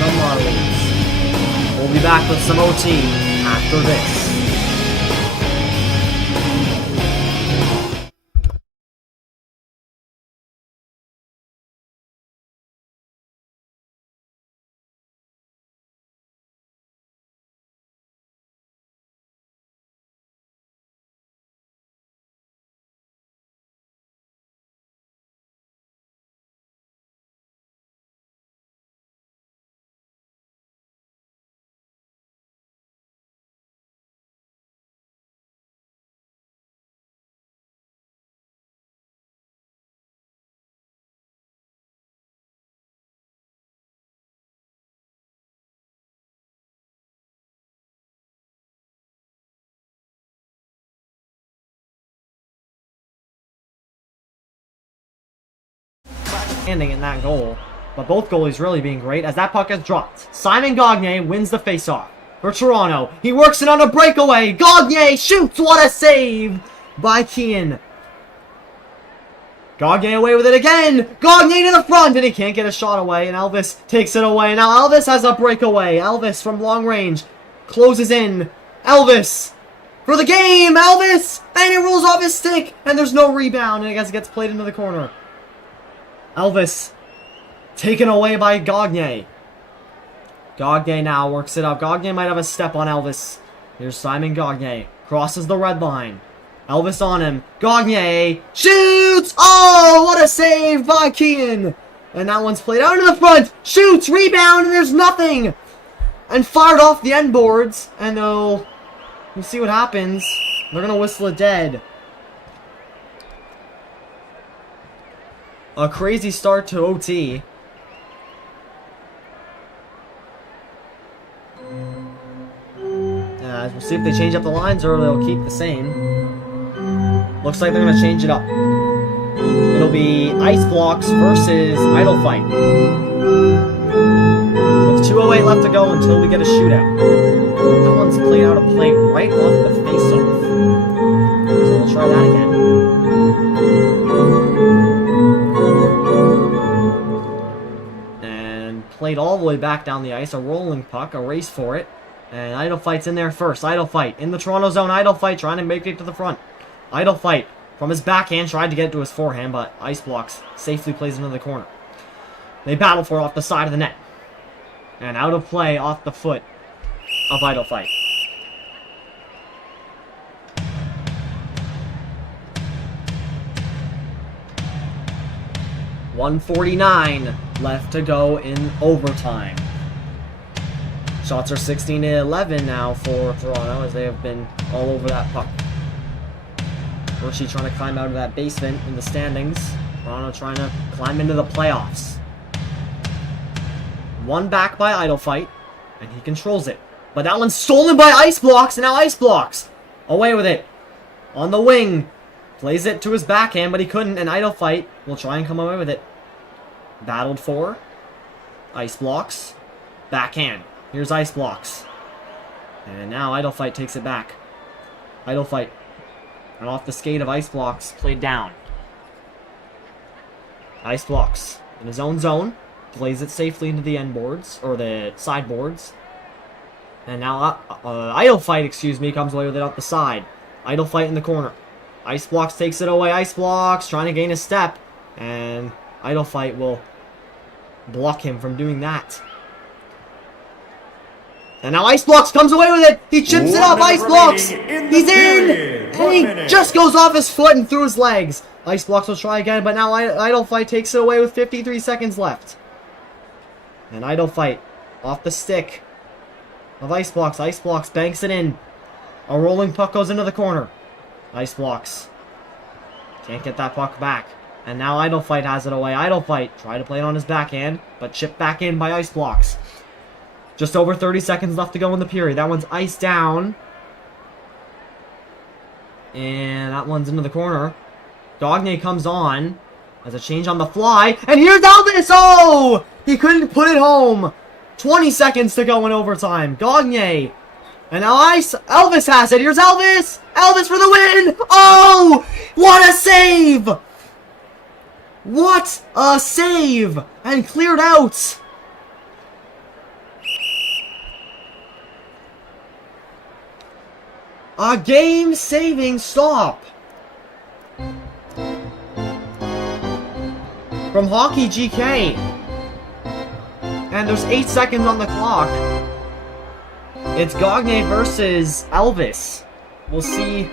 the Marlies. We'll be back with some OT after this. standing in that goal. But both goalies really being great as that puck is dropped. Simon Gagne wins the faceoff for Toronto. He works it on a breakaway. Gagne shoots. What a save by Keane. Gagne away with it again. Gagne to the front, and he can't get a shot away, and Elvis takes it away. Now Elvis has a breakaway. Elvis from long range closes in. Elvis for the game. Elvis, and he rolls off his stick, and there's no rebound, and I guess it gets played into the corner. Elvis taken away by Gagne. Gagne now works it up. Gagne might have a step on Elvis. Here's Simon Gagne. Crosses the red line. Elvis on him. Gagne shoots! Oh, what a save by Keane! And that one's played out in the front. Shoots, rebound, and there's nothing! And fired off the end boards. And we'll see what happens. They're going to whistle it dead. A crazy start to OT. We'll see if they change up the lines or they'll keep the same. Looks like they're going to change it up. It'll be Ice Blocks versus Idle Fight. With 2:08 left to go until we get a shootout. That one's played out a play right off the face-off. So we'll try that again. And played all the way back down the ice. A rolling puck, a race for it. And Idle Fight's in there first. Idle Fight in the Toronto zone. Idle Fight trying to make it to the front. Idle Fight from his backhand tried to get it to his forehand, but Ice Blocks safely plays into the corner. They battle for it off the side of the net. And out of play off the foot of Idle Fight. .149 left to go in overtime. Shots are 16-11 now for Toronto as they have been all over that puck. Hershey trying to climb out of that basement in the standings. Toronto trying to climb into the playoffs. One back by Idle Fight, and he controls it. But that one's stolen by Ice Blocks, and now Ice Blocks away with it. On the wing. Plays it to his backhand, but he couldn't, and Idle Fight will try and come away with it. Battled for. Ice Blocks. Backhand. Here's Ice Blocks. And now Idle Fight takes it back. Idle Fight. And off the skate of Ice Blocks, played down. Ice Blocks in his own zone. Plays it safely into the end boards, or the sideboards. And now Idle Fight, comes away with it off the side. Idle Fight in the corner. Ice Blocks takes it away. Ice Blocks trying to gain a step. And Idle Fight will block him from doing that. And now Ice Blocks comes away with it. He chips it up. Ice Blocks. He's in. And he just goes off his foot and through his legs. Ice Blocks will try again, but now Idle Fight takes it away with 53 seconds left. And Idle Fight off the stick of Ice Blocks. Ice Blocks banks it in. A rolling puck goes into the corner. Ice Blocks can't get that puck back. And now Idle Fight has it away. Idle Fight try to play it on his backhand, but chipped back in by Ice Blocks. Just over 30 seconds left to go in the period. That one's iced down. And that one's into the corner. Gagne comes on. As a change on the fly. And here's Elvis! Oh! He couldn't put it home. 20 seconds to go in overtime. Gagne. And now Elvis has it. Here's Elvis! Elvis for the win! Oh! What a save! What a save! And cleared out. A game-saving stop from Hockey GK. And there's 8 seconds on the clock. It's Gagne versus Elvis. We'll see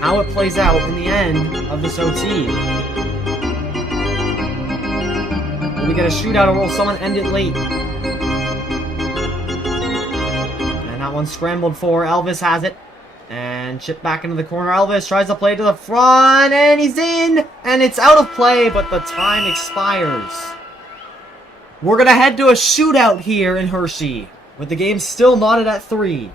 how it plays out in the end of this OT. Will we get a shootout or will someone end it late? And that one's scrambled for. Elvis has it. And chipped back into the corner. Elvis tries to play to the front, and he's in! And it's out of play, but the time expires. We're going to head to a shootout here in Hershey, with the game still knotted at 3.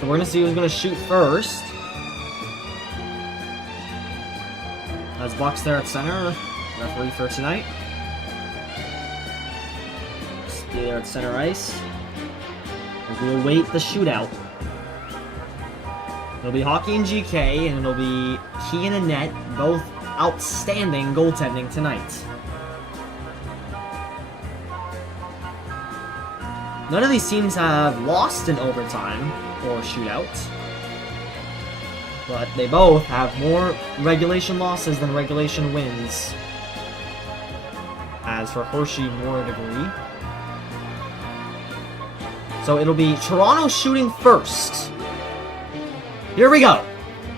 So we're going to see who's going to shoot first. That's Bucks there at center, referee for tonight. Stay there at center ice. As we await the shootout. It'll be Hockey and GK, and it'll be Kean and Net, both outstanding goaltending tonight. None of these teams have lost in overtime or shootout, but they both have more regulation losses than regulation wins. As for Hershey, more degree. So it'll be Toronto shooting first. Here we go.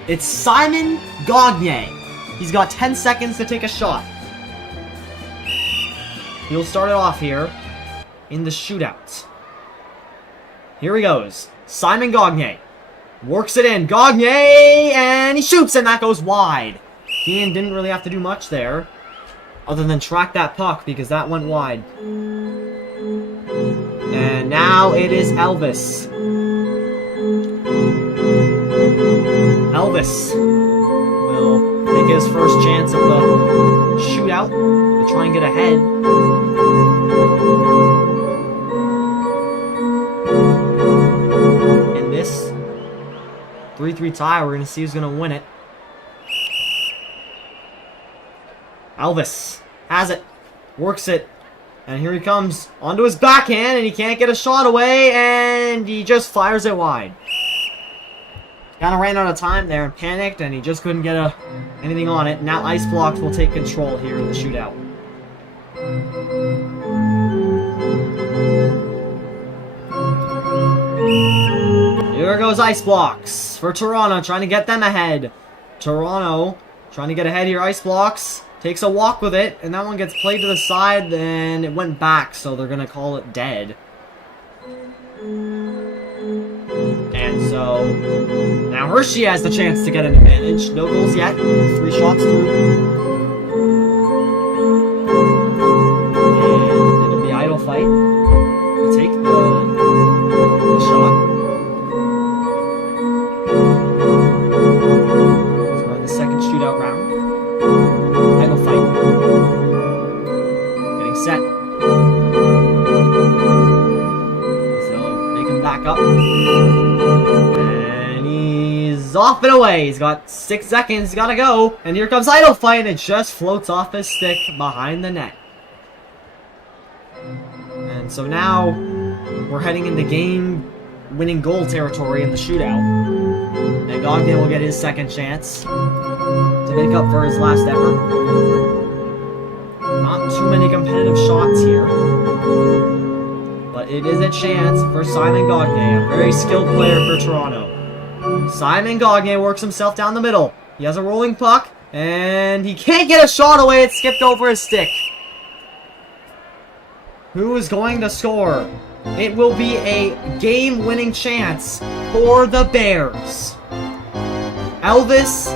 It's Simon Gagne. He's got 10 seconds to take a shot. He'll start it off here in the shootout. Here he goes. Simon Gagne. Works it in. Gagne! And he shoots, and that goes wide. Kean didn't really have to do much there. Other than track that puck, because that went wide. And now it is Elvis. Elvis will take his first chance of the shootout to try and get ahead. In this 3-3 tie, we're going to see who's going to win it. Elvis has it, works it, and here he comes onto his backhand, and he can't get a shot away, and he just fires it wide. Kind of ran out of time there and panicked, and he just couldn't get anything on it. Now Ice Blocks will take control here in the shootout. Here goes Ice Blocks for Toronto, trying to get them ahead. Toronto trying to get ahead here. Ice Blocks takes a walk with it, and that one gets played to the side, and it went back, so they're going to call it dead. And so now Hershey has the chance to get an advantage. No goals yet. 3 shots through. And it'll be idle fight to take the shot. So we're in the second shootout round. Idle fight. Getting set. So they can back up. And he's off and away. He's got 6 seconds. He's got to go. And here comes idle fight. And it just floats off his stick behind the net. And so now we're heading into game-winning goal territory in the shootout. And Gagne will get his second chance to make up for his last effort. Not too many competitive shots here. But it is a chance for Simon Gagne, a very skilled player for Toronto. Simon Gagne works himself down the middle. He has a rolling puck, and he can't get a shot away. It skipped over his stick. Who is going to score? It will be a game-winning chance for the Bears. Elvis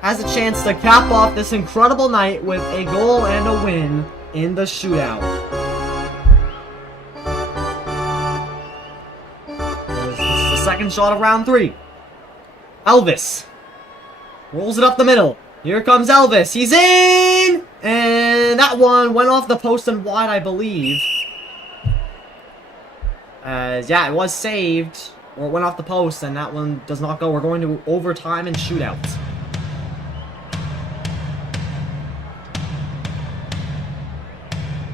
has a chance to cap off this incredible night with a goal and a win in the shootout. This is the second shot of round 3. Elvis rolls it up the middle. Here comes Elvis. He's in! And that one went off the post and wide, I believe. Yeah, it was saved. Or it went off the post, and that one does not go. We're going to overtime and shootout.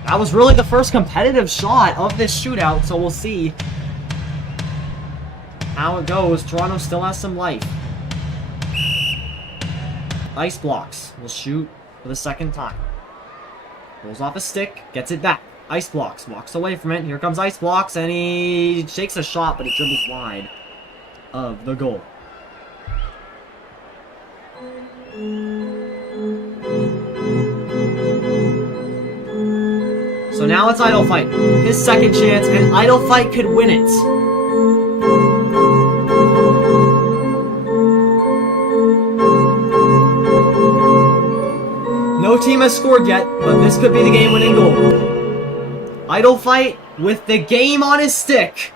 That was really the first competitive shot of this shootout, so we'll see how it goes. Toronto still has some life. Ice Blocks will shoot for the second time. Rolls off a stick, gets it back. Ice Blocks walks away from it. Here comes Ice Blocks, and he shakes a shot, but it dribbles wide of the goal. So now it's Idle Fight. His second chance, and Idle Fight could win it. No team has scored yet, but this could be the game-winning goal. Idle Fight with the game on his stick.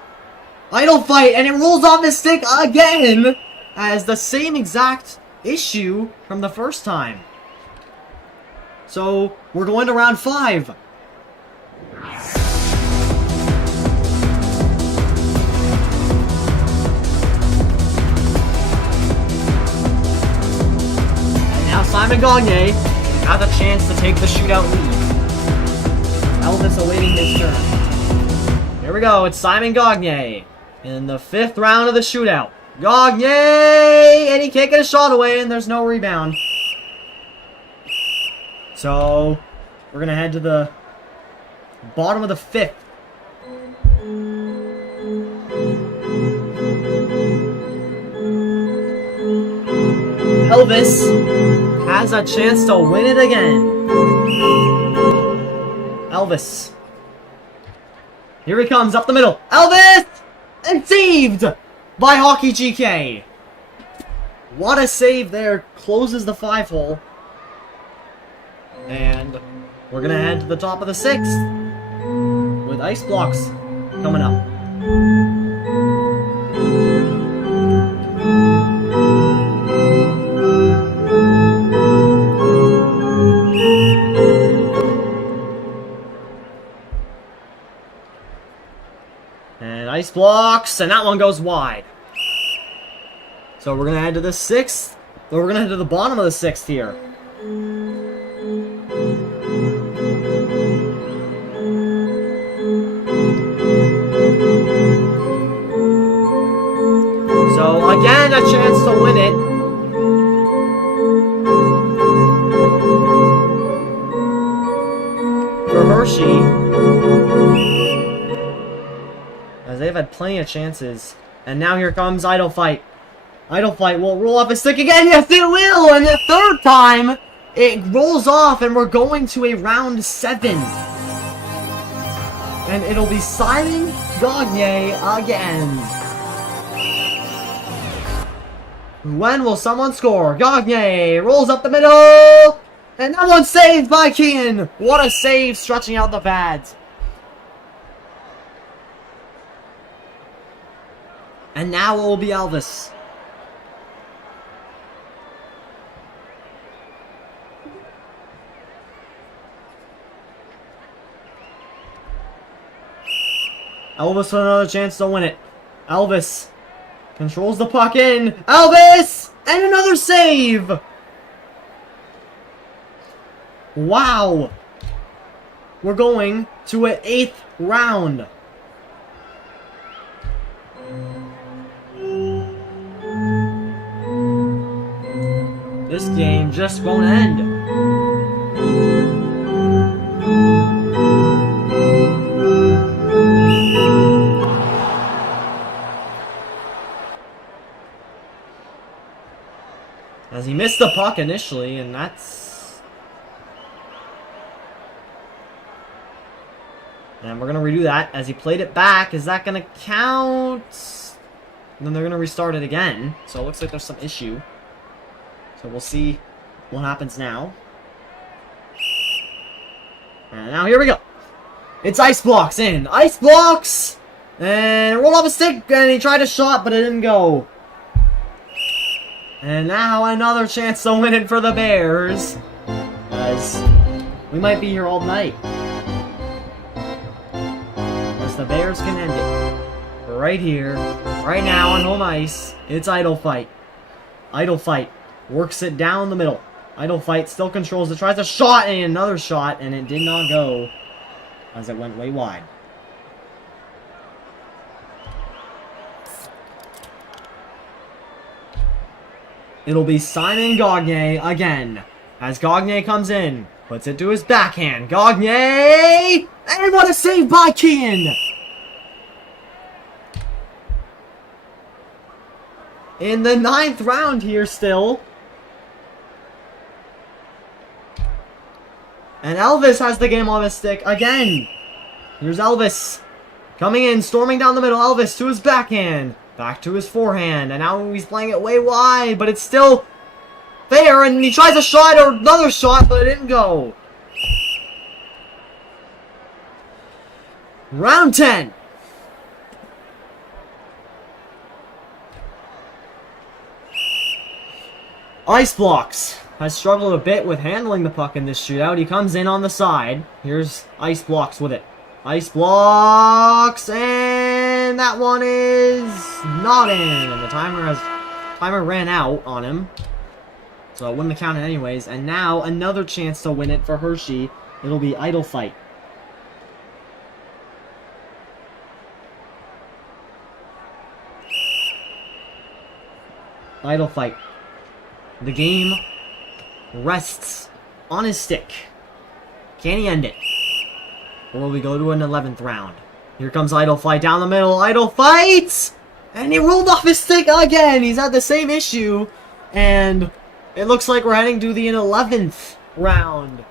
Idle fight, and it rolls off his stick again as the same exact issue from the first time. So, we're going to round 5. And now Simon Gagne has a chance to take the shootout lead. Elvis awaiting his turn. Here we go, it's Simon Gagne in the 5th round of the shootout. Gagne! And he can't get a shot away, and there's no rebound. So, we're going to head to the bottom of the 5th. Elvis has a chance to win it again. Elvis. Here he comes, up the middle. Elvis! And saved by Hockey GK. What a save there. Closes the 5-hole. And we're going to head to the top of the 6th with ice blocks coming up. And ice blocks, and that one goes wide. So we're going to head to the 6th, or we're going to head to the bottom of the 6th here. So again, a chance to win it. For Hershey. As they've had plenty of chances. And now here comes Idle Fight. Idle Fight will roll off his stick again. Yes, it will! And the 3rd time, it rolls off and we're going to a round 7. And it'll be Simon Gagne again. When will someone score? Gagne rolls up the middle! And that one's saved by Kean! What a save, stretching out the pads. And now it will be Elvis. Elvis with another chance to win it. Elvis controls the puck in. Elvis! And another save! Wow! We're going to an 8th round. This game just won't end. As he missed the puck initially, and that's... And we're going to redo that. As he played it back, is that going to count? And then they're going to restart it again. So it looks like there's some issue. So we'll see what happens now. And now here we go. It's ice blocks in. Ice blocks! And roll off a stick, and he tried a shot, but it didn't go. And now another chance to win it for the Bears. As we might be here all night. As the Bears can end it. Right here, right now on home ice. It's Idle Fight. Idle Fight works it down the middle. Idle Fight still controls it. Tries a shot and another shot. And it did not go. As it went way wide. It'll be Simon Gagne again. As Gagne comes in. Puts it to his backhand. Gagne! And what a save by Kean! In the 9th round here still. And Elvis has the game on his stick again. Here's Elvis. Coming in, storming down the middle. Elvis to his backhand. Back to his forehand, and now he's playing it way wide, but it's still there, and he tries a shot or another shot, but it didn't go. Round 10. Ice Blocks has struggled a bit with handling the puck in this shootout. He comes in on the side. Here's Ice Blocks with it. Ice Blocks, and that one is not in. The timer ran out on him, so it wouldn't have counted anyways. And now another chance to win it for Hershey. It'll be Idle Fight. Idle Fight. The game rests on his stick. Can he end it? Or will we go to an 11th round? Here comes Idle Fight down the middle. Idle Fight! And he rolled off his stick again. He's had the same issue. And it looks like we're heading to the 11th round.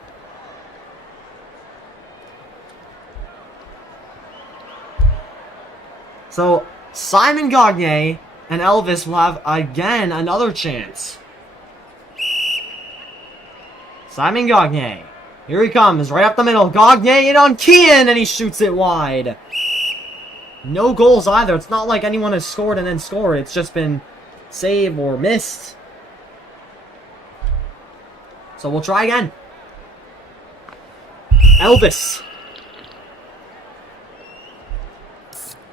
So, Simon Gagne and Elvis will have, again, another chance. Simon Gagne. Here he comes, right up the middle. Gagne in on Kean, and he shoots it wide. No goals either. It's not like anyone has scored and then scored. It's just been save or missed. So we'll try again. Elvis.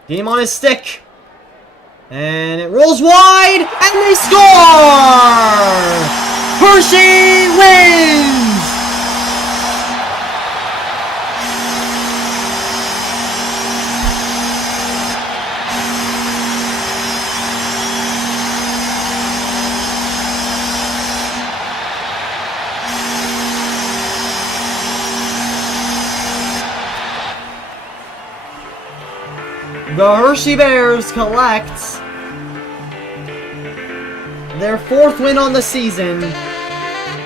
Game on his stick. And it rolls wide, and they score! Hershey wins! The Hershey Bears collect their 4th win on the season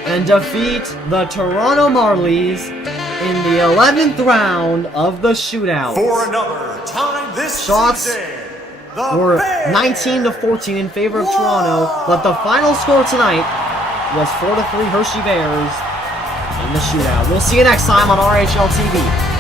and defeat the Toronto Marlies in the 11th round of the shootout. For another time this Shots season, were 19-14 in favor of Toronto, but the final score tonight was 4-3 Hershey Bears in the shootout. We'll see you next time on RHL TV.